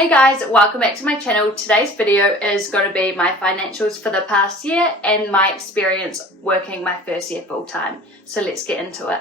Hey guys, welcome back to my channel. Today's video is going to be my financials for the past year and my experience working my first year full time. So let's get into it.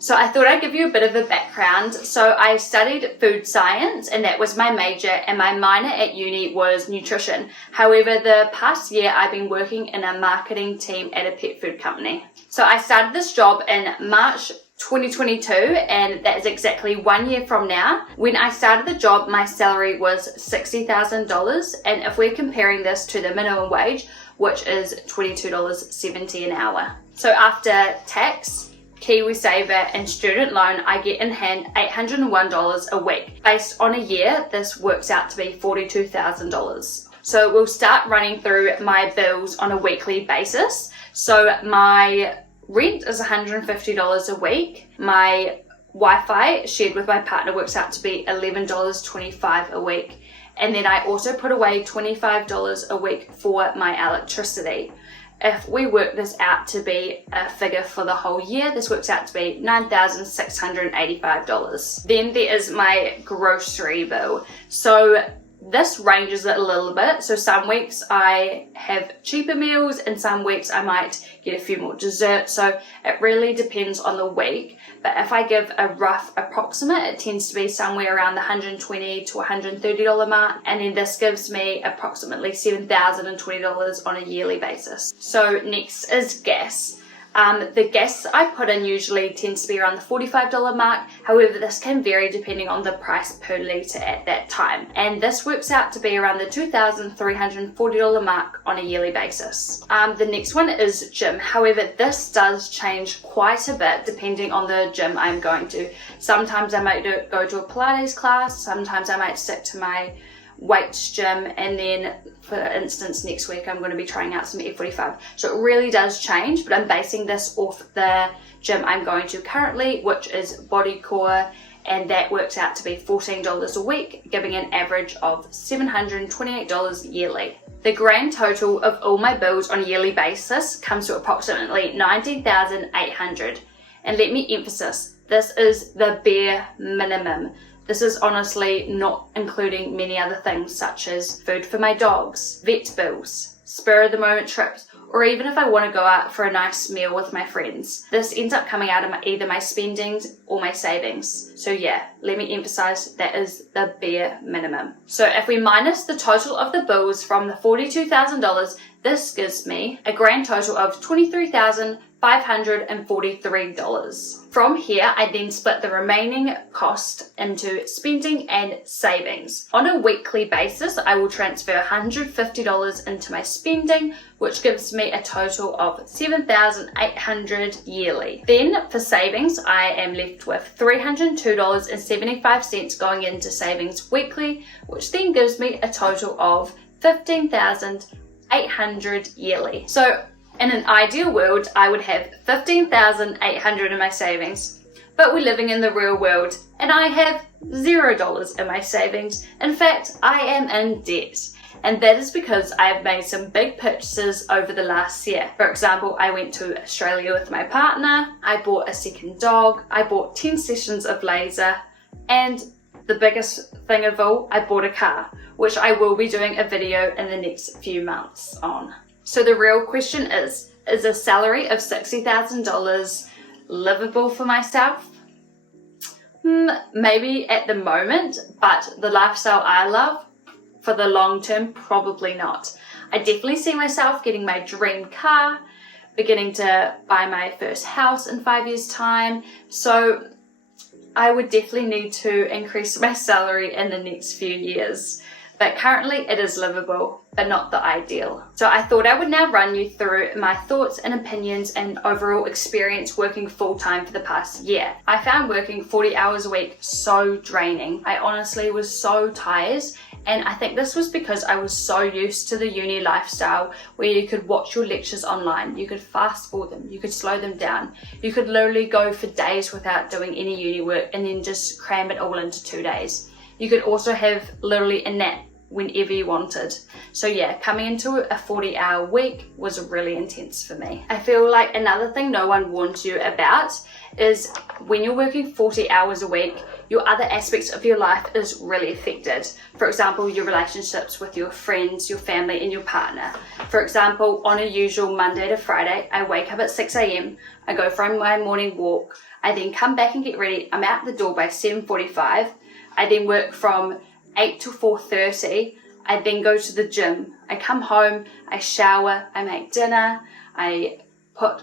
So I thought I'd give you a bit of a background. So I studied food science and that was my major, and my minor at uni was nutrition. However, the past year I've been working in a marketing team at a pet food company. So I started this job in March 2022, and that is exactly 1 year from now. When I started the job, my salary was $60,000, and if we're comparing this to the minimum wage, which is $22.70 an hour. So after tax, KiwiSaver and student loan, I get in hand $801 a week. Based on a year, this works out to be $42,000. So we'll start running through my bills on a weekly basis. So my rent is $150 a week. My Wi-Fi shared with my partner works out to be $11.25 a week. And then I also put away $25 a week for my electricity. If we work this out to be a figure for the whole year, this works out to be $9,685. Then there is my grocery bill. So this ranges it a little bit. So some weeks I have cheaper meals and some weeks I might get a few more desserts. So it really depends on the week. But if I give a rough approximate, it tends to be somewhere around the $120 to $130 mark. And then this gives me approximately $7,020 on a yearly basis. So next is gas. The gas I put in usually tends to be around the $45 mark. However, this can vary depending on the price per litre at that time. And this works out to be around the $2,340 mark on a yearly basis. The next one is gym. However, this does change quite a bit depending on the gym I'm going to. Sometimes I might go to a Pilates class, sometimes I might stick to my weights gym, and then for instance next week I'm going to be trying out some F45. So it really does change, but I'm basing this off the gym I'm going to currently, which is Bodycore, and that works out to be $14 a week, giving an average of $728 yearly. The grand total of all my bills on a yearly basis comes to approximately $19,800, and let me emphasize, this is the bare minimum. This is honestly not including many other things such as food for my dogs, vet bills, spur of the moment trips, or even if I want to go out for a nice meal with my friends. This ends up coming out of either my spendings or my savings. So yeah, let me emphasize that is the bare minimum. So if we minus the total of the bills from the $42,000, this gives me a grand total of $23,543. From here, I then split the remaining cost into spending and savings. On a weekly basis, I will transfer $150 into my spending, which gives me a total of $7,800 yearly. Then for savings, I am left with $302.75 going into savings weekly, which then gives me a total of $15,800 yearly. So in an ideal world, I would have $15,800 in my savings, but we're living in the real world and I have $0 in my savings. In fact, I am in debt. And that is because I have made some big purchases over the last year. For example, I went to Australia with my partner, I bought a second dog, I bought 10 sessions of laser, and the biggest thing of all, I bought a car, which I will be doing a video in the next few months on. So the real question is a salary of $60,000 livable for myself? Maybe at the moment, but the lifestyle I love, for the long term, probably not. I definitely see myself getting my dream car, beginning to buy my first house in 5 years' time. So I would definitely need to increase my salary in the next few years. But currently it is livable, but not the ideal. So I thought I would now run you through my thoughts and opinions and overall experience working full-time for the past year. I found working 40 hours a week so draining. I honestly was so tired, and I think this was because I was so used to the uni lifestyle where you could watch your lectures online, you could fast forward them, you could slow them down, you could literally go for days without doing any uni work and then just cram it all into 2 days. You could also have literally a nap whenever you wanted. So yeah, coming into a 40-hour week was really intense for me. I feel like another thing no one warns you about is when you're working 40 hours a week, your other aspects of your life is really affected. For example, your relationships with your friends, your family, and your partner. For example, on a usual Monday to Friday, I wake up at 6 a.m, I go for my morning walk, I then come back and get ready. I'm out the door by 7:45. I then work from 8 to 4:30. I then go to the gym. I come home, I shower, I make dinner, I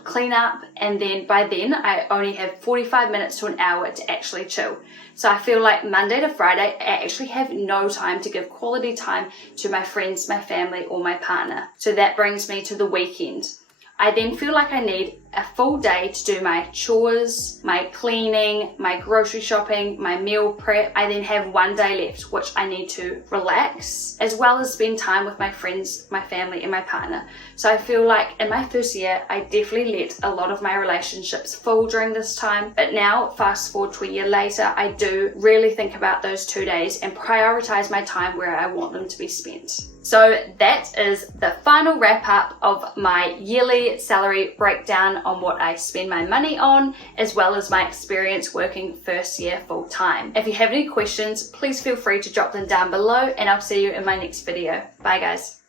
clean up, and then by then I only have 45 minutes to an hour to actually chill. So I feel like Monday to Friday, I actually have no time to give quality time to my friends, my family, or my partner. So that brings me to the weekend. I then feel like I need a full day to do my chores, my cleaning, my grocery shopping, my meal prep. I then have one day left, which I need to relax, as well as spend time with my friends, my family, and my partner. So I feel like in my first year, I definitely let a lot of my relationships fall during this time. But now, fast forward to a year later, I do really think about those 2 days and prioritize my time where I want them to be spent. So that is the final wrap up of my yearly salary breakdown on what I spend my money on, as well as my experience working first year full time. If you have any questions, please feel free to drop them down below, and I'll see you in my next video. Bye guys.